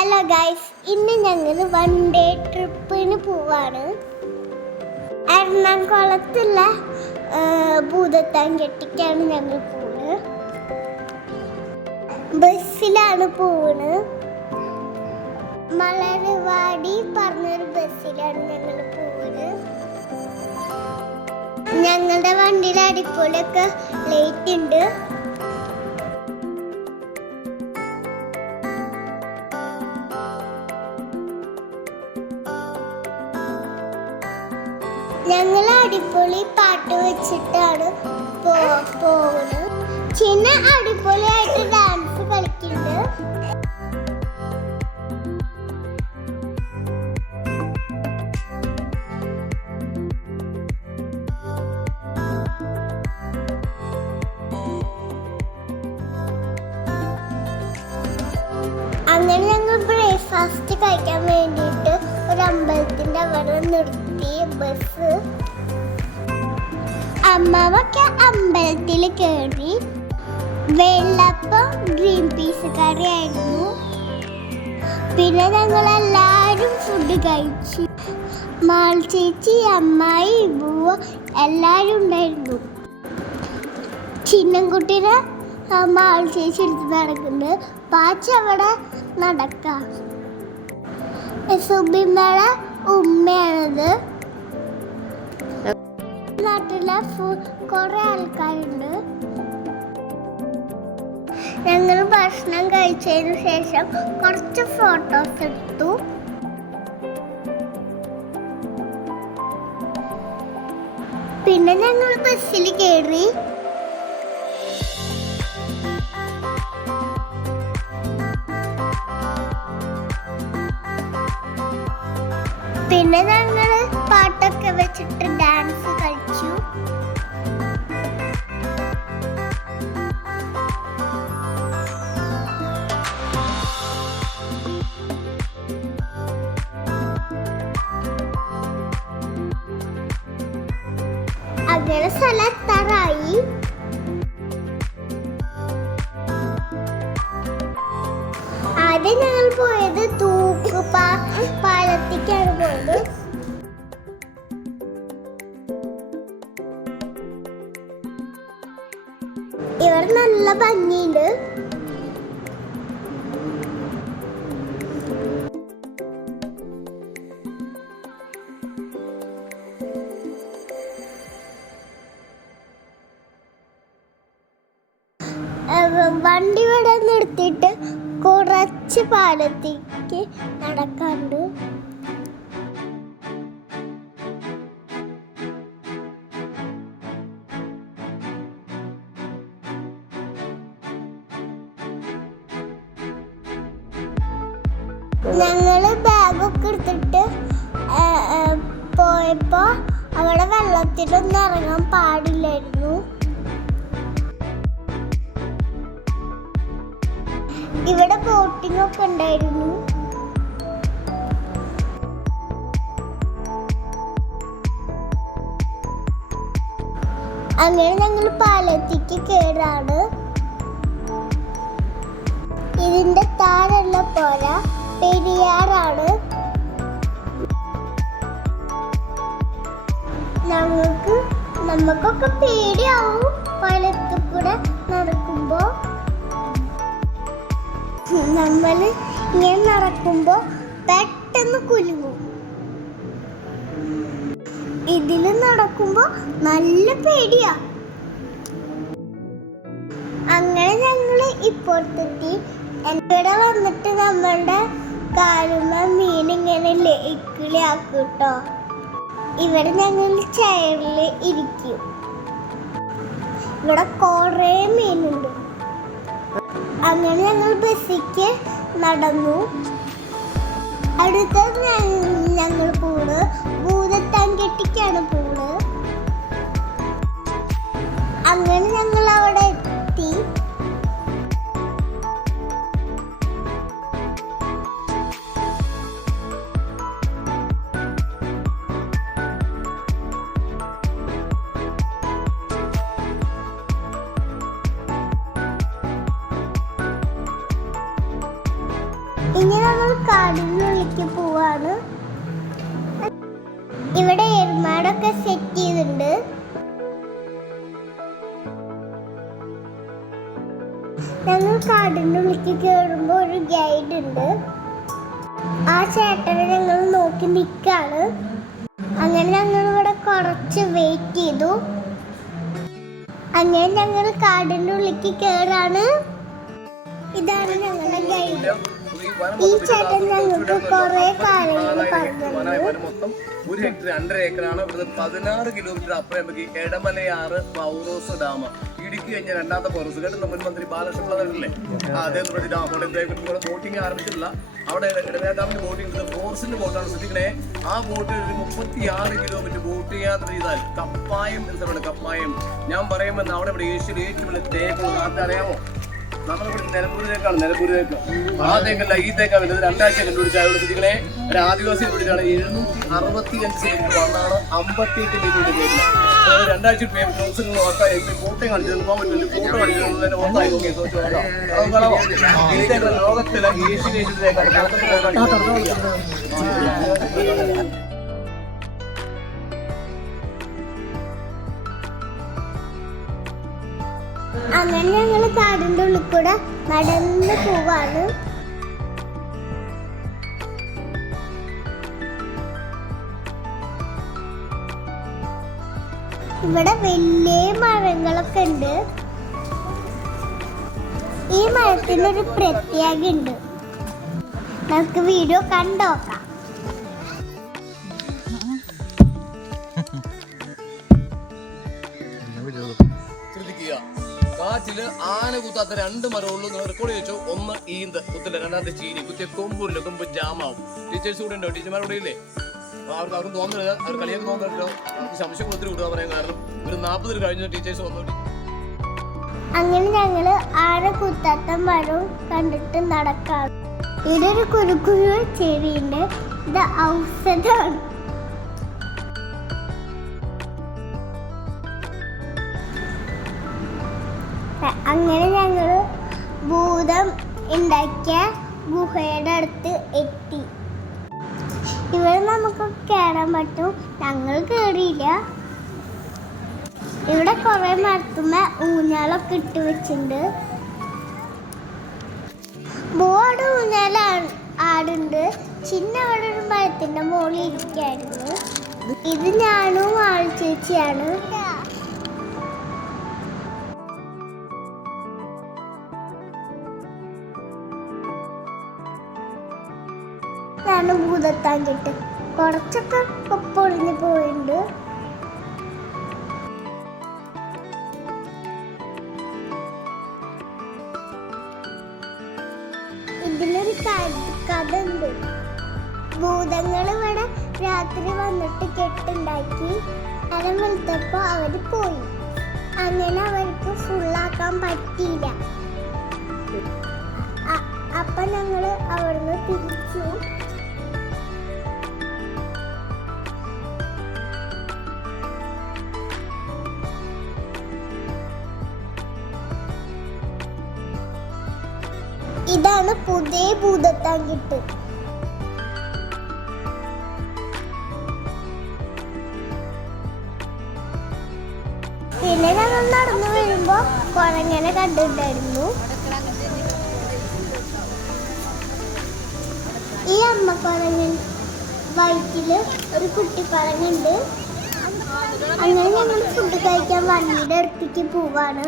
Hello guys ഇന്ന് ഞങ്ങൾ one day ട്രിപ്പിന് പോവാണ്. എറണാകുളത്തുള്ള ഭൂതത്താൻ കെട്ടിക്കാണ് ഞങ്ങൾ പോകുന്നത് ബസ്സിലാണ് പോവുന്നത് മലർവാടി പറഞ്ഞൊരു ബസ്സിലാണ് ഞങ്ങൾ പോവുന്നത് ഞങ്ങളുടെ വണ്ടിയിൽ അടിപൊളിയൊക്കെ ലേറ്റ് ഉണ്ട്. വെച്ചിട്ടാണ് പോകുന്നത്. ചിന്ന അടിപൊളിയായിട്ട് ഡാൻസ് കളിക്കുന്നുണ്ട്. അങ്ങനെ ഞങ്ങൾ ബ്രേക്ക്ഫാസ്റ്റ് കഴിക്കാൻ വേണ്ടിയിട്ട് ഒരു അമ്പലത്തിന്റെ അവിടെ നിർത്തി ബസ് അമ്മാവൊക്കെ അമ്പലത്തിൽ കയറി വെള്ളപ്പം ഗ്രീൻ പീസ് കറി ആയിരുന്നു പിന്നെ ഞങ്ങൾ എല്ലാവരും ഫുഡ് കഴിച്ചു. മാൾ ചേച്ചി അമ്മായി ബുവ എല്ലാവരും ഉണ്ടായിരുന്നു. ചിന്നൻകുട്ടീനെ മാൾ ചേച്ചി എടുത്ത് നടക്കുന്നത് പാച്ച അവിടെ നടക്കാം. സുബിമേള ഉമ്മയാണത്. നാട്ടിലെ കുറെ ആൾക്കാരുണ്ട്. ഞങ്ങൾ ഭക്ഷണം കഴിച്ചതിന് ശേഷം കുറച്ച് ഫോട്ടോസ് എടുത്തു. പിന്നെ ഞങ്ങൾ ബസ്സിൽ കയറി പിന്നെ ഞങ്ങൾ അങ്ങനെ സ്ഥലത്താറായി ആദ്യം ഞങ്ങൾ പോയത് തൂക്ക് പാലത്തേക്കാണ് പോയത്. ഇവിടെ നല്ല ഭംഗിയുണ്ട്. നടക്കാണ്ട് ഞങ്ങൾ ബാഗൊക്കെ എടുത്തിട്ട് പോയപ്പോ അവിടെ വെള്ളത്തിലൊന്നും ഇറങ്ങാൻ പാടില്ലായിരുന്നു. ഇവിടെ ബോട്ടിംഗ് ഒക്കെ ഉണ്ടായിരുന്നു. അങ്ങനെ ഞങ്ങൾ പാലത്തേക്ക് കയറാണ് ഇതിന്റെ താഴെയുള്ള പോല പെരിയാറാണ്. ഞങ്ങൾക്ക് നമുക്കൊക്കെ പേടിയാവും പാലത്തിൽ കൂടെ നടക്കുമ്പോ. നമ്മൾ ഇങ്ങനെ നടക്കുമ്പോ പെട്ടെന്ന് കുലുങ്ങും. ഇതിൽ നടക്കുമ്പോ നല്ല പേടിയാ. അങ്ങനെ ഞങ്ങൾ ഇപ്പുറത്തെത്തി. ഇവിടെ വന്നിട്ട് നമ്മളുടെ കാലുമ മീൻ ഇങ്ങനെ ലേക്കിലാക്കും കേട്ടോ ഇവിടെ ഞങ്ങൾ ചെയറിൽ ഇരിക്കും. ഇവിടെ കുറേ മീനുണ്ട്. അങ്ങനെ ഞങ്ങൾ ബസ്സിക്ക് നടന്നു. അടുത്ത ഞങ്ങൾ പോണ് ഭൂതത്താൻകെട്ടിക്കാണ് പോണ് അങ്ങനെ ഞങ്ങൾ അവിടെ എത്തി. ഇനി നമ്മൾ കാടിനുള്ളിലേക്ക് പോവാണ്. എരുമാടൊക്കെ സെറ്റ് ചെയ്തിട്ടുണ്ട്. ഞങ്ങൾ കാടിന്റെ ഉള്ളിലേക്ക് കയറുമ്പോൾ ഒരു ഗൈഡ് ഉണ്ട്. ആ ചേട്ടനെ ഞങ്ങൾ നോക്കി നിൽക്കാണ് അങ്ങനെ ഞങ്ങൾ ഇവിടെ കുറച്ച് വെയിറ്റ് ചെയ്തു. അങ്ങനെ ഞങ്ങൾ കാടിന്റെ ഉള്ളിലേക്ക് കയറാണ് ഇതാണ് ഞങ്ങളുടെ ഗൈഡ് ഈ ചേട്ടൻ ഞങ്ങൾക്ക് കുറെ കാര്യങ്ങൾ പറഞ്ഞു ഒരു ഹെക്ടർ രണ്ടര ഏക്കറാണ് ഇവിടുന്ന് പതിനാറ് കിലോമീറ്റർ അപ്പുറം നമുക്ക് എടമലയാറ് പൗറോസ് ഡാം ഇടുക്കി കഴിഞ്ഞ രണ്ടാമത്തെ പൗറോസ് കേട്ടോ മുൻ മന്ത്രി ബാലകൃഷ്ണ പിള്ളതല്ലേ അദ്ദേഹം പറഞ്ഞ ഡാം അവിടെ ബോട്ടിംഗ് ആരംഭിച്ചിട്ടില്ല അവിടെ ഇടമല ഡാമിന്റെ ബോട്ടിംഗ് ഫോർസിന്റെ ബോട്ടാണ് ശ്രദ്ധിക്കണേ ആ ബോട്ട് ഒരു മുപ്പത്തി ആറ് കിലോമീറ്റർ ബോട്ട് യാത്ര ചെയ്താൽ കപ്പായം എന്ന് സ്ഥലമാണ് കപ്പായം ഞാൻ പറയുമ്പോൾ അവിടെ ഇവിടെ ഏഷ്യയിലെ ഏറ്റവും വലിയ തേക്കുള്ള അറിയാമോ നമ്മളിവിടെ നിലമ്പൂരിലേക്കാണ് നിലമ്പൂരിലേക്ക്. ആ തേക്കല്ല ഈ തേക്കാ വരുന്നത്. രണ്ടാഴ്ച കണ്ടുപിടിച്ച അവിടെ ശ്രദ്ധിക്കണേ ഒരു ആദിവാസി കണ്ടുപിടിച്ചാണ് എഴുന്നൂറ്റി അറുപത്തി അഞ്ച് സെന്റ് മണ്ണാണ് അമ്പത്തി എട്ട് മീറ്ററിന്റെ പേരിൽ രണ്ടാഴ്ച ദിവസം നോക്കാം ഫോട്ടോ കാണിച്ചു പോകാൻ പറ്റില്ല. ഫോട്ടോ കാണിച്ചു തന്നെ ഓർത്തായി ഓക്കെ ഈ തേക്ക ലോകത്തിലെ ഏഷ്യൻ ഏഷ്യത്തിലേക്കാണ് അങ്ങനെ ഞങ്ങൾ കാടിന്റെ ഉള്ളിൽ കൂടെ നടന്ന് പോവാണ്. ഇവിടെ വലിയ മരങ്ങളൊക്കെ ഉണ്ട്. ഈ മരത്തിനൊരു പ്രത്യേകത ഉണ്ട് നമുക്ക് വീഡിയോ കണ്ടോക്കാം. കാറ്റിൽ ആന കുത്താത്ത രണ്ട് മരമുള്ളൂ നിങ്ങൾ റെക്കോർഡ് ചോദിച്ചു ഒന്ന് ഈന്ത് കുത്തില്ല രണ്ടാമത്തെ ചീനി കുത്തിയ കൊമ്പൂരില്ല കൊമ്പ് ജാമാവും. ടീച്ചേഴ്സ് കൂടെ ഉണ്ടോ ടീച്ചർമാർ കൂടെ ഇല്ലേ? അവർക്ക് അവർക്ക് തോന്നരുത്. അവർ കളിയൊക്കെ അവർക്ക് സംശയം ഒത്തിരി വിടുക പറയാൻ കാരണം ഒരു നാൽപ്പതിൽ കഴിഞ്ഞ ടീച്ചേഴ്സ് വന്നു. അങ്ങനെ ഞങ്ങൾ ആന കുത്താത്ത മരവും കണ്ടിട്ട് നടക്കാം. ഇതൊരു കുരുക്കുരു ചെടിയുണ്ട് ഇത് ഔഷധമാണ്. അങ്ങനെ ഞങ്ങൾ ഭൂതം ഉണ്ടാക്കിയ ഗുഹയുടെ അടുത്ത് എത്തി. ഇവിടെ നമുക്ക് കയറാൻ പറ്റും. ഞങ്ങൾ കയറിയില്ല ഇവിടെ കുറേ മരത്തുമ്മ ഊഞ്ഞാലൊക്കെ ഇട്ട് വെച്ചിട്ടുണ്ട് ബോർഡ് ഊഞ്ഞാല ആടുണ്ട്. ചിന്ന അവിടെ ഒരു മരത്തിന്റെ മുകളിൽ ഇരിക്കായിരുന്നു. ഇത് ഞാനും ആൾ ചേച്ചിയാണ്. ഇതാണ് കെട്ട് കുറച്ചൊക്കെ പൊളിഞ്ഞു പോയിട്ടുണ്ട് ഇതിലൊരു ക- കഥ ഉണ്ട് ഭൂതങ്ങൾ ഇവിടെ രാത്രി വന്നിട്ട് കെട്ടുണ്ടാക്കി അരം വെളുത്തപ്പോ അവർ പോയി. അങ്ങനെ അവർക്ക് ഫുള്ളാക്കാൻ പറ്റിയില്ല. അപ്പൊ ഞങ്ങൾ അവിടുന്ന് തിരിച്ചു. ഇതാണ് പുതിയ ഭൂതത്താങ്കിട്ട്. പിന്നെ ഞങ്ങൾ നടന്നു വരുമ്പോ കുരങ്ങനെ കണ്ടിട്ടുണ്ടായിരുന്നു. ഈ അമ്മ കുരങ്ങൻ വയറ്റിൽ ഒരു കുട്ടി കുരങ്ങുണ്ട്. അങ്ങനെ ഞങ്ങൾ ഫുഡ് കഴിക്കാൻ വണ്ടിയുടെ അടുത്തേക്ക് പോവാണ്.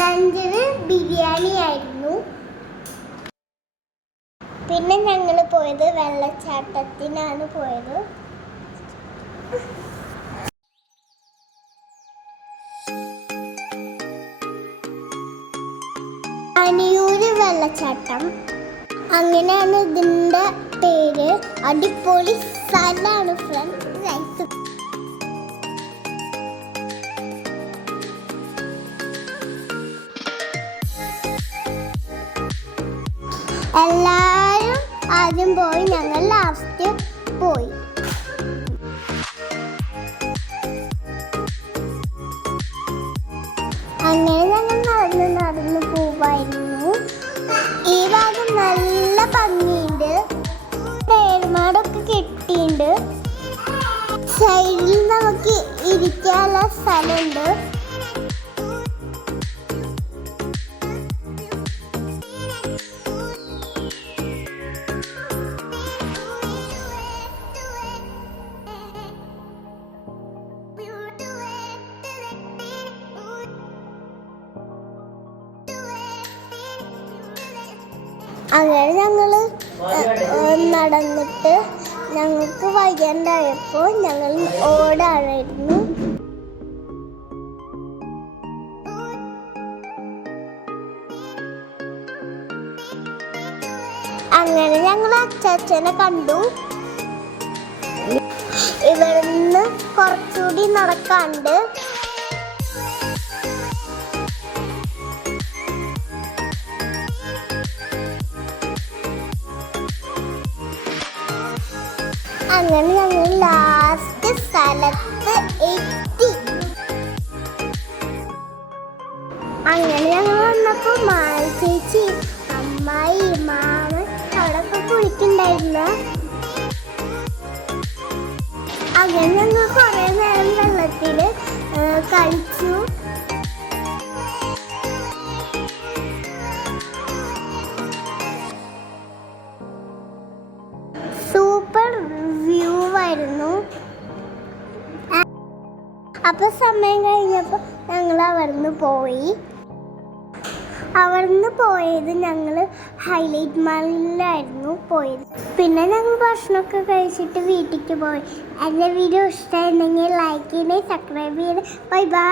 ലഞ്ചിന് ബിരിയാണി ആയിരുന്നു. പിന്നെ ഞങ്ങൾ പോയത് വെള്ളച്ചാട്ടത്തിനാണ് പോയത്. അനിയൂര് വെള്ളച്ചാട്ടം. അങ്ങനെയാണ് ഇതിന്റെ പേര്. അടിപൊളി സ്ഥലമാണ് ഫ്രണ്ട്സ് ആദ്യം പോയി ഞങ്ങൾ ലാസ്റ്റ് പോയി. അങ്ങനെ ഞങ്ങൾ നടന്ന് നടന്ന് പോവായിരുന്നു. ഈ ഭാഗം നല്ല ഭംഗിയുണ്ട്. പേരുമാടൊക്കെ കിട്ടിയിട്ടുണ്ട്. സൈഡിൽ നമുക്ക് ഇരിക്കാനുള്ള സ്ഥലമുണ്ട്. നടന്നിട്ട് ഞങ്ങൾക്ക് വൈകുണ്ടായപ്പോൾ ഞങ്ങൾ ഓടാനായിരുന്നു. അങ്ങനെ ഞങ്ങൾ അച്ചാച്ചനെ കണ്ടു. ഇവിടുന്ന് കുറച്ചുകൂടി നടക്കാണ്ട് അങ്ങനെ ഞങ്ങൾ ലാസ്റ്റ് സ്ഥലത്ത് എത്തി. അങ്ങനെ ഞങ്ങൾ വന്നപ്പോ മായ ചേച്ചി അമ്മായി മാമൻ അവിടെയൊക്കെ കുളിക്കുണ്ടായിരുന്നു അങ്ങനെ ഞങ്ങൾ കുറെ നേരം വെള്ളത്തിൽ കഴിച്ചു അപ്പൊ സമയം കഴിഞ്ഞപ്പോൾ ഞങ്ങൾ അവിടുന്ന് പോയി. അവിടുന്ന് പോയത് ഞങ്ങൾ ഹൈലൈറ്റ് മാളിലായിരുന്നു പോയത്. പിന്നെ ഞങ്ങൾ ഭക്ഷണമൊക്കെ കഴിച്ചിട്ട് വീട്ടിലേക്ക് പോയി. എന്റെ വീഡിയോ ഇഷ്ടമായിരുന്നെങ്കിൽ ലൈക്ക് ചെയ്യണേ സബ്സ്ക്രൈബ് ചെയ്യണേ. Bye bye